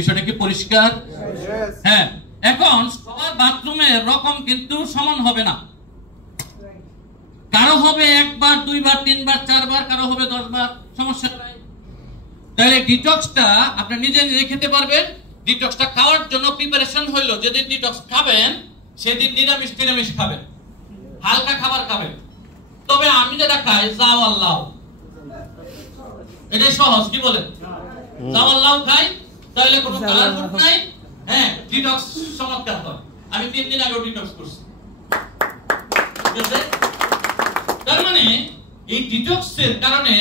বিষয়টা কি পরিষ্কার? হ্যাঁ। এখন সবার বাথরুমের রকম কিন্তু সমান হবে না। কারো হবে 1 বার 2 বার 3 বার 4 বার, কারো হবে 10 বার, সমস্যা নাই। তাহলে ডিটক্সটা আপনি নিজে নিজে খেতে পারবেন। ডিটক্সটা খাওয়ার জন্য প্রিপারেশন হইলো, যেদিন ডিটক্স খাবেন সেদিন নিরামিষ খাবেন, হালকা খাবার খাবেন। তবে আমি যেটা খাই জাওয়াল লাউ, এটাই সহজ, কি বলেন? জাওয়াল লাউ খাই, তাহলে কোনো কালার ফুড নাই। হ্যাঁ, ডিটক্স চমৎকার হয়। আমি 3 দিন আগে ডিটক্স করছি। ঠিক আছে? তার মানে এই ডিটক্সের কারণে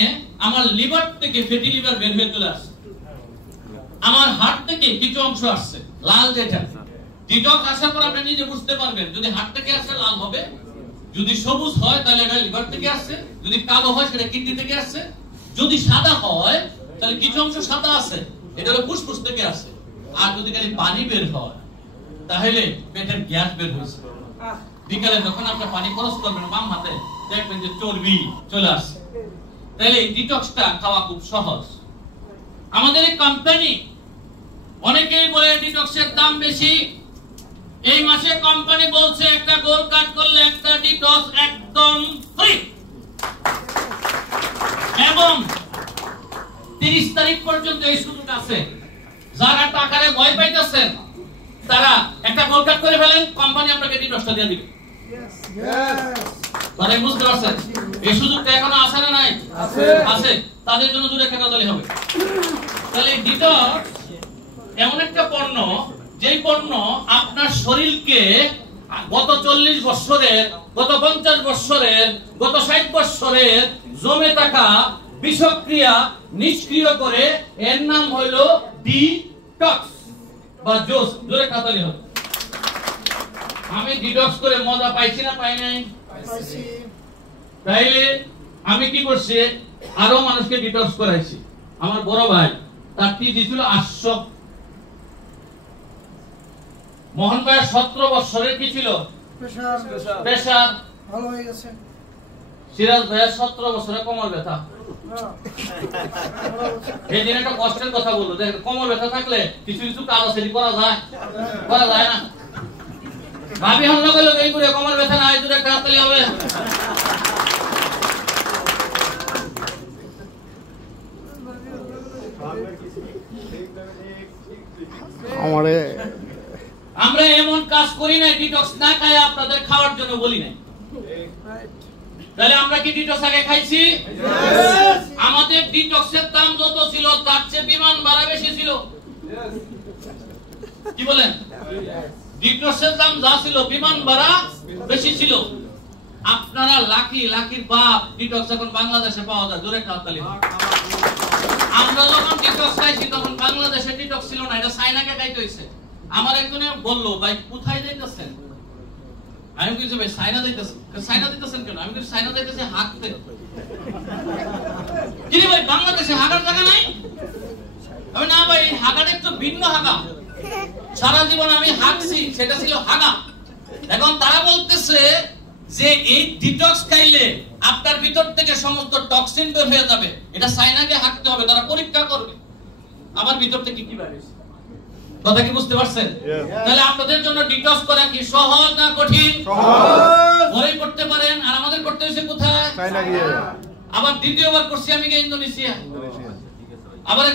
আমার লিভার থেকে ফ্যাটি লিভার বের হয়ে চলে আসছে, আমার হার্ট থেকে কিছু অংশ আসছে লাল, যেটা ডিটক্স আসার পর আপনি নিজে বুঝতে পারবেন। যদি হার্ট থেকে আসে লাল হবে, যদি সবুজ হয় তাহলে এটা লিভার থেকে আসছে, যদি কালো হয় সেটা কিডনি থেকে আসছে, যদি সাদা হয় তাহলে কিছু অংশ সাদা আছে, এটা হলো ফুসফুস থেকে আসে। আর যদি খালি পানি বের হয় তাহলে পেটের গ্যাস বের হয়েছে। বিকালে যখন আপনি পানি খরচ করবেন বাম হাতে, দেখবেন যে চর্বি চলে আসছে। তাহলে এই ডিটক্সটা খাওয়া খুব সহজ। আমাদের এই কোম্পানি, অনেকেই বলে ডিটক্সের দাম বেশি। এই মাসে কোম্পানি বলছে একটা গোল কাট করলে একটা ডিটক্স একদম ফ্রি, এবং 30 তারিখ পর্যন্ত এই সুযোগ আছে। যারা টাকারে ভয় পাইতেছেন তারা একটা গোল কাট করে ফেলেন, কোম্পানি আপনাকে ডিটক্সটা দিয়ে দিবে। মানে বুঝতে পারছেন এই সুযোগটা এখনো আছে না নাই? আছে। তাদের জন্য দূরে থাকা দলে হবে। তাহলে ডিটক্স এমন একটা পণ্য, যেই পণ্য আপনার শরীরকে গত 40 বছরের, গত 50 বছরের, গত 60 বছরের জমে থাকা বিষক্রিয়া নিষ্ক্রিয় করে। এর নাম হলো ডিটক্স বা জোস। দূরে থাকা দলে হবে। আমি ডিটক্স করে মজা পাইছি না পাই নাই? পাইছি। তাইলে আমি কি করছি, আরো মানুষকে ডিটক্স করাইছি। আমার বড় ভাই, তার টিজি ছিল 800। মোহন ভাই 17 বছরের কি ছিল? প্রেসার। ভালো হয়ে গেছে। সিরাজ ভাই 17 বছরের কোমর ব্যথা। এই দিন একটা কষ্টের কথা বললো, দেখেন কোমর ব্যথা থাকলে কিছু কিছু কাজ আছে করা যায়, করা যায় না। ভাবি হল গেল এই করে কোমর ব্যথা না হয়, দূরে একটা হাততালি হবে। আমরা এমন কাজ করি না ডিটক্স না খাই আপনাদের খাওয়ার জন্য বলি নাই। তাহলে আমরা কি ডিটক্স আগে খাইছি? আমাদের ডিটক্সের দাম যত ছিল তার চেয়ে বিমান ভাড়া বেশি ছিল। কি বলেন? ডিটক্সের দাম যা ছিল বিমান ভাড়া বেশি ছিল। আপনারা লাকির বাপ, ডিটক্স এখন বাংলাদেশে পাওয়া যায়। জোরে হাততালি। আমরা যখন ডিটক্স খাইছি তখন বাংলাদেশে ডিটক্স ছিল না, এটা চায়নাকে খাইতে হইছে। আমার একজনে বললো, ভাই কোথায় যাইতেছেন? আমি কিছু ভাই চায়না যাইতেছেন। চায়না যাইতেছেন কেন? আমি কিছু চায়না যাইতেছি হাঁকতে। কি রে ভাই, বাংলাদেশে হাঁকার জায়গা নাই? আমি না ভাই, হাঁকাটা একটু ভিন্ন হাঁকা। সারা জীবন আমি হাঁকছি, সেটা ছিল হাঁকা। এখন তারা বলতেছে যে এই ডিটক্স খাইলে আপনার ভিতর থেকে সমস্ত টক্সিন বের হয়ে যাবে, এটা চায়নাকে হাঁকতে হবে, তারা পরীক্ষা করবে আমার ভিতর থেকে কি বের হইছে। কথা কি বুঝতে পারছেন? তাহলে আপনাদের জন্য ডিটক্স করা কি সহজ না কঠিন? সহজ। ঘরেই করতে পারেন। আর আমাদের করতে হইছে কোথায়? চায়না গিয়ে। আবার দ্বিতীয়বার করছি আমি গিয়ে ইন্দোনেশিয়া। আবার